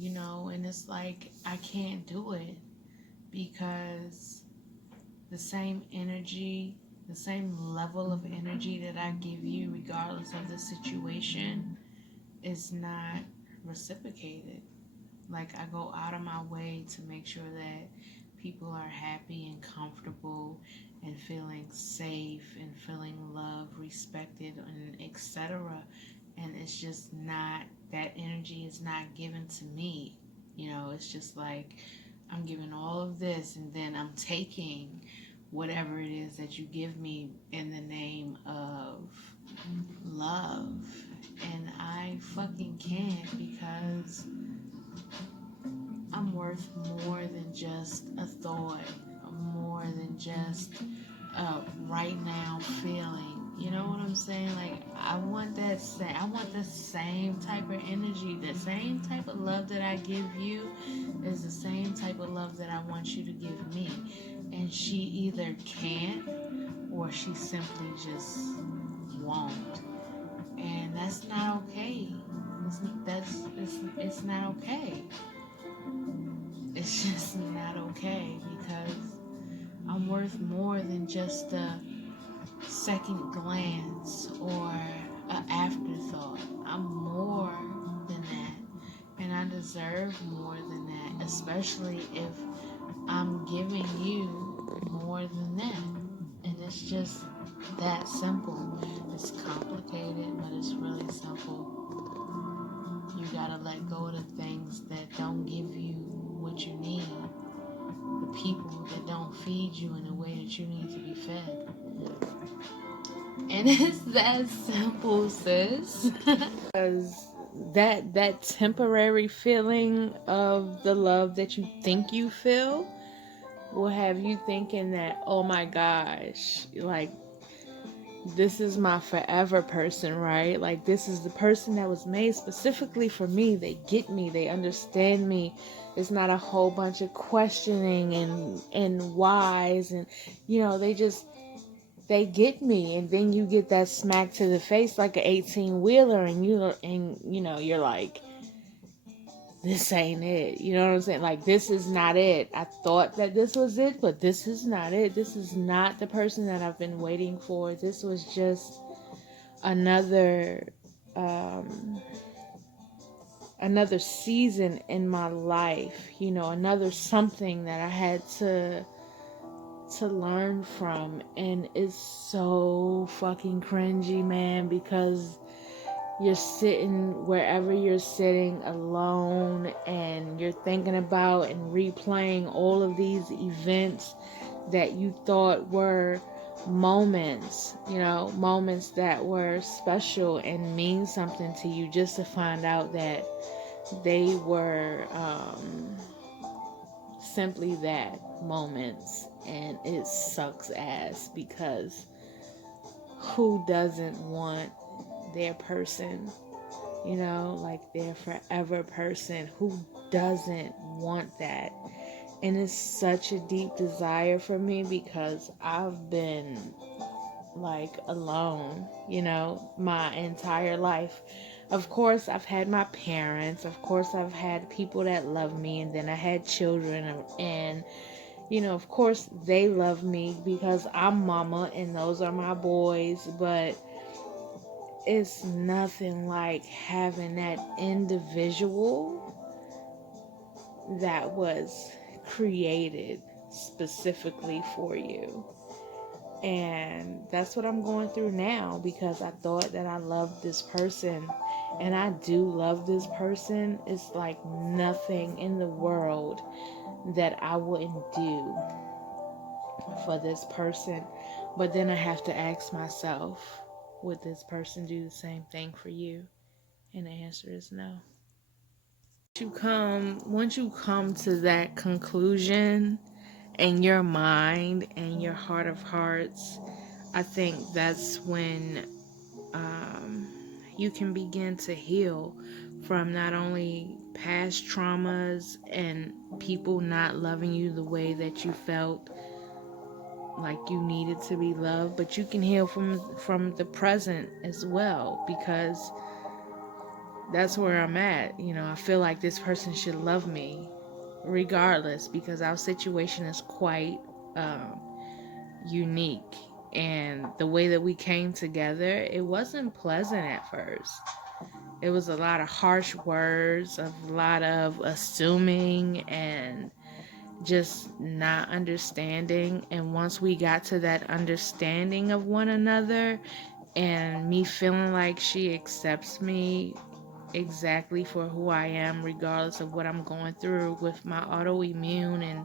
and it's like I can't do it because the same energy, the same level of energy that I give you, regardless of the situation, is not reciprocated. Like, I go out of my way to make sure that people are happy and comfortable and feeling safe and feeling loved, respected, and etc. And it's just not, that energy is not given to me. It's just like I'm giving all of this and then I'm taking whatever it is that you give me in the name of love. And I fucking can't, because I'm worth more than just a thought, more than just a right now feeling. You know what I'm saying? Like, I want the same type of energy, the same type of love that I give you is the same type of love that I want you to give me. And she either can't or she simply just won't. And that's not okay. It's not okay. It's just not okay, because I'm worth more than just a second glance or an afterthought. I'm more than that, and I deserve more than that, especially if I'm giving you more than that. And it's just that simple. It's complicated, but it's really simple. You gotta let go of the things that don't give you what you need, the people that don't feed you in the way that you need to be fed. And it's that simple, sis. Because that temporary feeling of the love that you think you feel will have you thinking that, oh my gosh, like, this is my forever person, right? Like, this is the person that was made specifically for me. They get me, they understand me. It's not a whole bunch of questioning and whys, and they get me. And then you get that smack to the face like an 18-wheeler, and you're like, this ain't it. You know what I'm saying? Like, this is not it. I thought that this was it, but this is not it. This is not the person that I've been waiting for. This was just another another season in my life, another something that I had to learn from. And it's so fucking cringy, man, because you're sitting wherever you're sitting alone, and you're thinking about and replaying all of these events that you thought were moments, moments that were special and mean something to you, just to find out that they were simply that, moments. And it sucks ass, because who doesn't want their person, like their forever person? Who doesn't want that? And it's such a deep desire for me, because I've been like alone, my entire life. Of course, I've had my parents. Of course, I've had people that love me. And then I had children. And, of course, they love me because I'm mama and those are my boys. But it's nothing like having that individual that was created specifically for you. And that's what I'm going through now, because I thought that I loved this person, and I do love this person. It's like nothing in the world that I wouldn't do for this person. But then I have to ask myself, would this person do the same thing for you? And the answer is no. Once you come to that conclusion in your mind and your heart of hearts, I think that's when you can begin to heal from not only past traumas and people not loving you the way that you felt like you needed to be loved, but you can heal from the present as well, because that's where I'm at. You know, I feel like this person should love me regardless, because our situation is quite unique. And the way that we came together, it wasn't pleasant at first. It was a lot of harsh words, a lot of assuming, and just not understanding. And once we got to that understanding of one another, and me feeling like she accepts me exactly for who I am, regardless of what I'm going through with my autoimmune and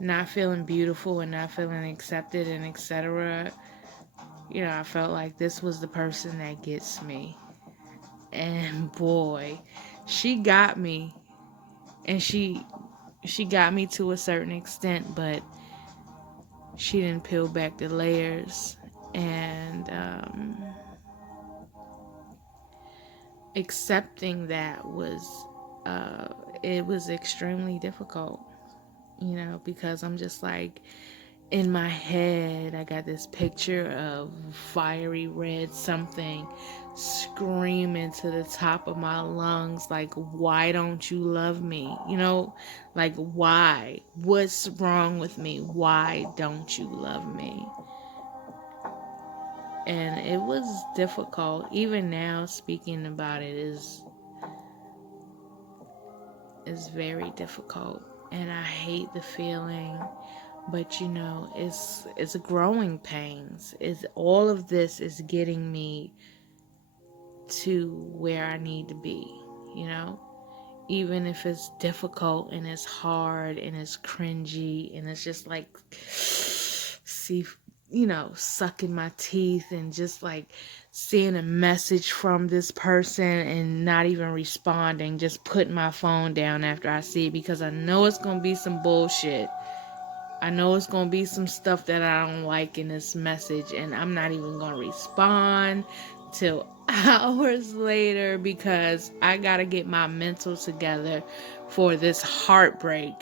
not feeling beautiful and not feeling accepted and etc. You know, I felt like this was the person that gets me. And boy, she got me. And she got me to a certain extent, but she didn't peel back the layers. And accepting that was it was extremely difficult, you know, because I'm just like, in my head I got this picture of fiery red something screaming to the top of my lungs, like, why don't you love me? You know, like, why? What's wrong with me? Why don't you love me? And it was difficult. Even now, speaking about it is very difficult, and I hate the feeling. But you know, it's growing pains. Is all of this is getting me to where I need to be, you know? Even if it's difficult and it's hard and it's cringy and it's just like, see, you know, sucking my teeth and just like seeing a message from this person and not even responding, just putting my phone down after I see it, because I know it's going to be some bullshit. I know it's going to be some stuff that I don't like in this message, and I'm not even going to respond till hours later, because I got to get my mental together for this heartbreak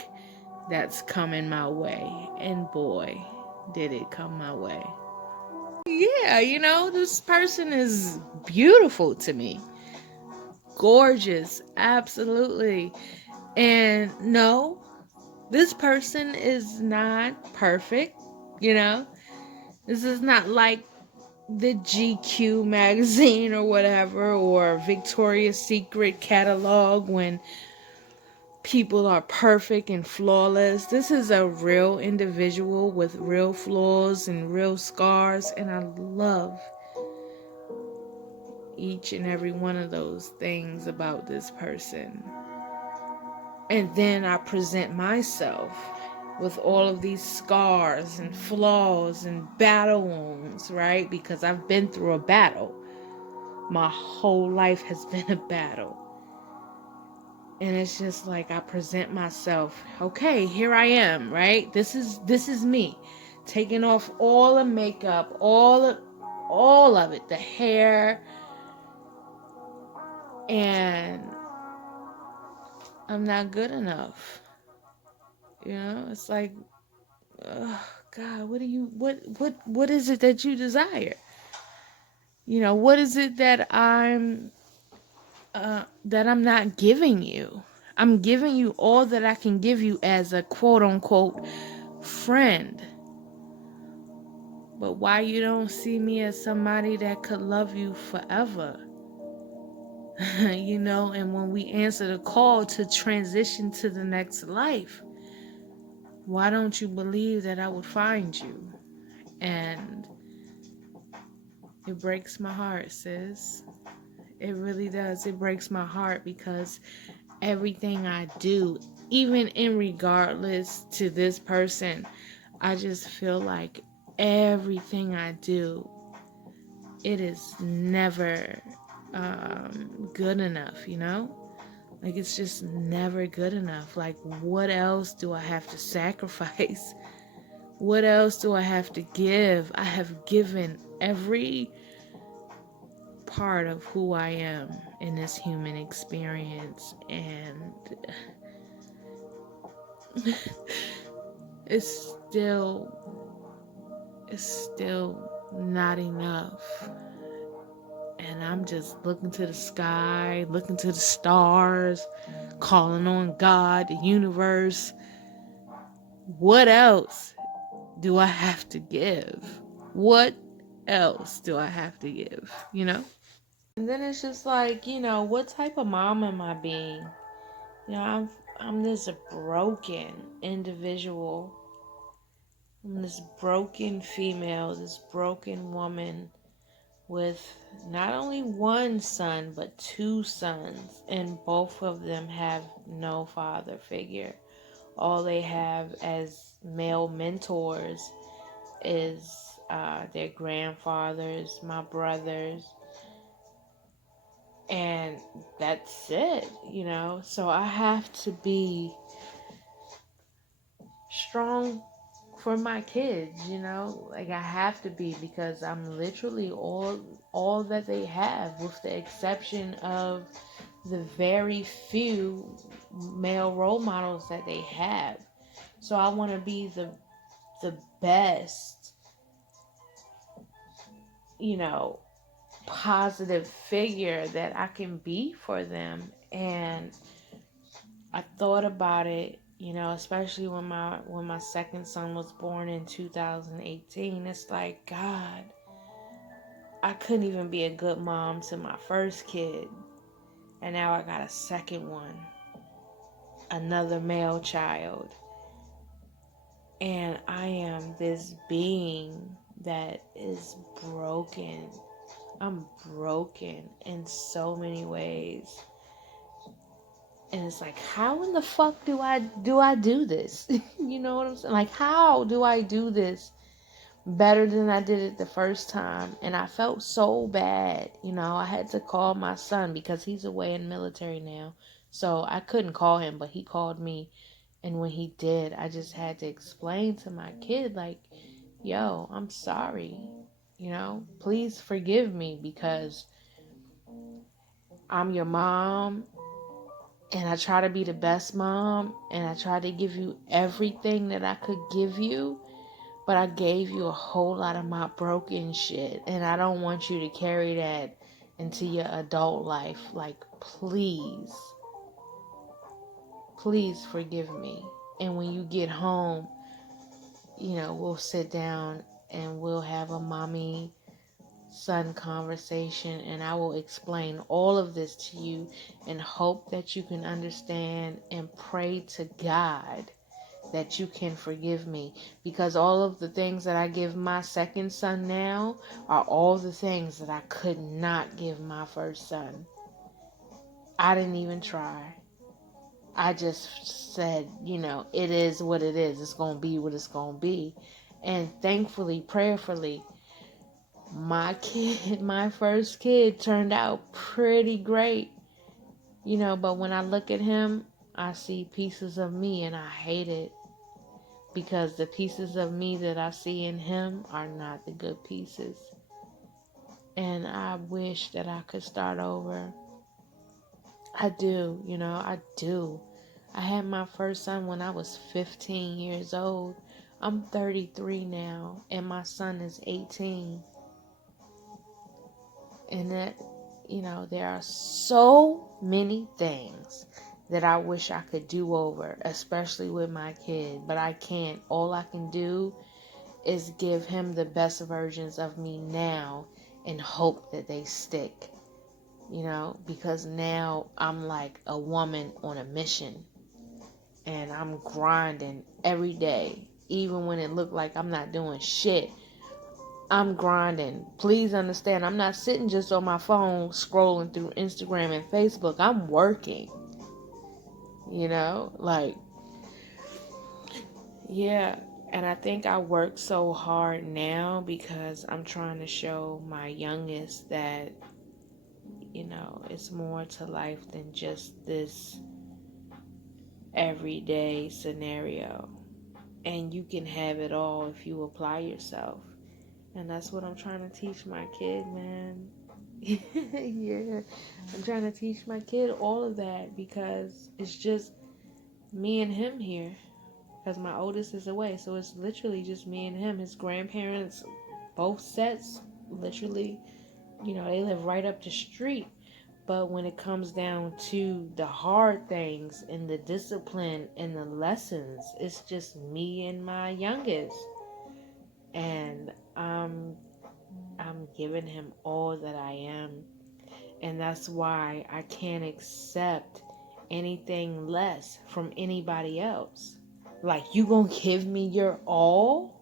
that's coming my way. And boy, did it come my way. Yeah, you know, this person is beautiful to me. Gorgeous, absolutely. And no, this person is not perfect, you know? This is not like the GQ magazine or whatever, or Victoria's Secret catalog when people are perfect and flawless. This is a real individual with real flaws and real scars, and I love each and every one of those things about this person. And then I present myself with all of these scars and flaws and battle wounds, right? Because I've been through a battle. My whole life has been a battle. And it's just like I present myself, okay, here I am, right? This is me. Taking off all the makeup, all of it, the hair, and I'm not good enough. You know, it's like, oh, God, what is it that you desire? You know, what is it that I'm not giving you? I'm giving you all that I can give you as a quote unquote friend. But why you don't see me as somebody that could love you forever? You know, and when we answer the call to transition to the next life, why don't you believe that I would find you? And it breaks my heart, sis. It really does. It breaks my heart, because everything I do, even in regardless to this person, I just feel like everything I do, it is never good enough, you know? Like, it's just never good enough. Like, what else do I have to sacrifice? What else do I have to give? I have given every part of who I am in this human experience, and it's still not enough. And I'm just looking to the sky, looking to the stars, calling on God, the universe. What else do I have to give? What else do I have to give? And then it's just like, what type of mom am I being? I'm this broken individual. I'm this broken female, this broken woman with not only one son, but two sons, and both of them have no father figure. All they have as male mentors is their grandfathers, my brothers, and that's it, So I have to be strong for my kids, like I have to be, because I'm literally all that they have, with the exception of the very few male role models that they have. So I want to be the best, positive figure that I can be for them. And I thought about it, especially when my second son was born in 2018. It's like, God, I couldn't even be a good mom to my first kid, and now I got a second one, another male child, and I am this being that is broken. I'm broken in so many ways. And it's like, how in the fuck do I do this? You know what I'm saying? Like, how do I do this better than I did it the first time? And I felt so bad. I had to call my son because he's away in the military now. So I couldn't call him, but he called me. And when he did, I just had to explain to my kid, like, yo, I'm sorry. Please forgive me, because I'm your mom. And I try to be the best mom, and I try to give you everything that I could give you, but I gave you a whole lot of my broken shit, and I don't want you to carry that into your adult life. Like, please forgive me. And when you get home, we'll sit down and we'll have a mommy son conversation, and I will explain all of this to you and hope that you can understand, and pray to God that you can forgive me, because all of the things that I give my second son now are all the things that I could not give my first son. I didn't even try. I just said, it is what it is. It's going to be what it's going to be. And thankfully, prayerfully, my first kid turned out pretty great, but when I look at him, I see pieces of me, and I hate it, because the pieces of me that I see in him are not the good pieces. And I wish that I could start over. I do, I do. I had my first son when I was 15 years old. I'm 33 now, and my son is 18. And that, there are so many things that I wish I could do over, especially with my kid, but I can't. All I can do is give him the best versions of me now and hope that they stick, because now I'm like a woman on a mission, and I'm grinding every day, even when it looked like I'm not doing shit. I'm grinding. Please understand, I'm not sitting just on my phone scrolling through Instagram and Facebook. I'm working. Like, yeah. And I think I work so hard now because I'm trying to show my youngest that, it's more to life than just this everyday scenario. And you can have it all if you apply yourself. And that's what I'm trying to teach my kid, man. Yeah. I'm trying to teach my kid all of that, because it's just me and him here. Because my oldest is away. So it's literally just me and him. His grandparents, both sets, literally they live right up the street. But when it comes down to the hard things and the discipline and the lessons, it's just me and my youngest. And I'm giving him all that I am. And that's why I can't accept anything less from anybody else. Like, you gonna give me your all,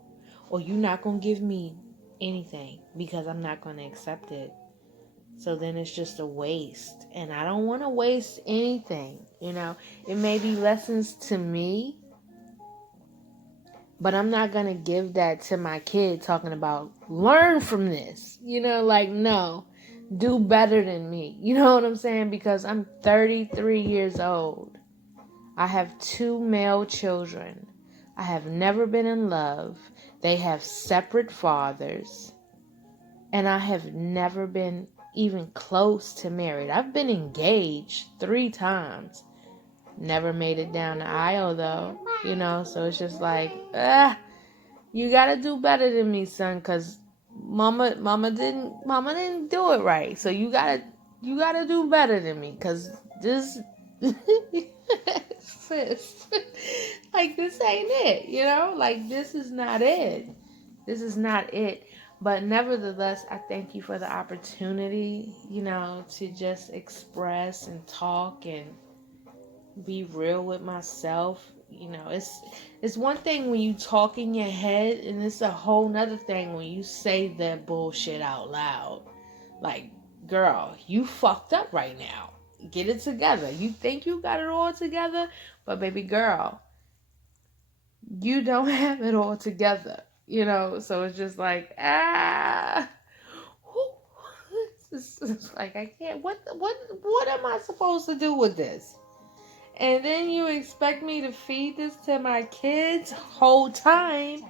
or you not gonna give me anything, because I'm not gonna accept it. So then it's just a waste. And I don't want to waste anything. It may be lessons to me, but I'm not going to give that to my kid talking about learn from this. No, do better than me. You know what I'm saying? Because I'm 33 years old. I have 2 male children. I have never been in love. They have separate fathers. And I have never been even close to married. I've been engaged 3 times. Never made it down the aisle though. So it's just like, you gotta do better than me, son, cause mama didn't do it right. So you gotta do better than me, cause this sis, like, this ain't it, like, this is not it. This is not it. But nevertheless, I thank you for the opportunity, to just express and talk and be real with myself. It's one thing when you talk in your head, and it's a whole nother thing when you say that bullshit out loud. Like, girl, you fucked up right now. Get it together. You think you got it all together, but baby girl, you don't have it all together. So it's just like, it's like, I can't, what am I supposed to do with this? And then you expect me to feed this to my kids whole time.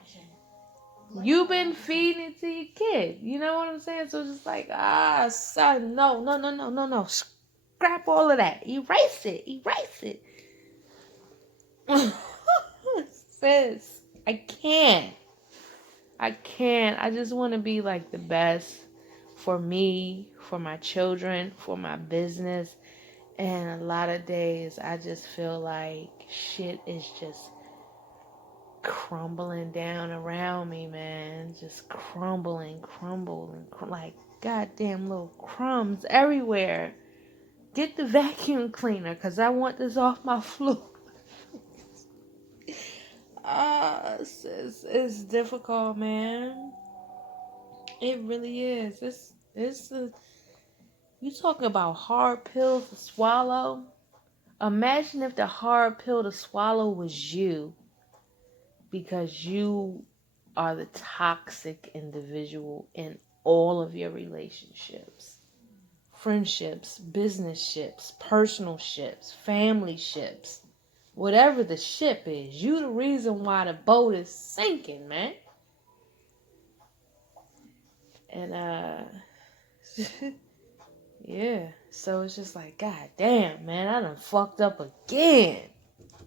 You've been feeding it to your kid. You know what I'm saying? So it's just like, son, no. Scrap all of that. Erase it. Sis, I can't. I just want to be like the best for me, for my children, for my business. And a lot of days I just feel like shit is just crumbling down around me, man. Just crumbling, like goddamn little crumbs everywhere. Get the vacuum cleaner, because I want this off my floor. It's difficult, man. It really is. You talking about hard pills to swallow? Imagine if the hard pill to swallow was you, because you are the toxic individual in all of your relationships. Friendships, business ships, personal ships, family ships. Whatever the ship is, you the reason why the boat is sinking, man. And yeah, so it's just like, god damn, man, I done fucked up again.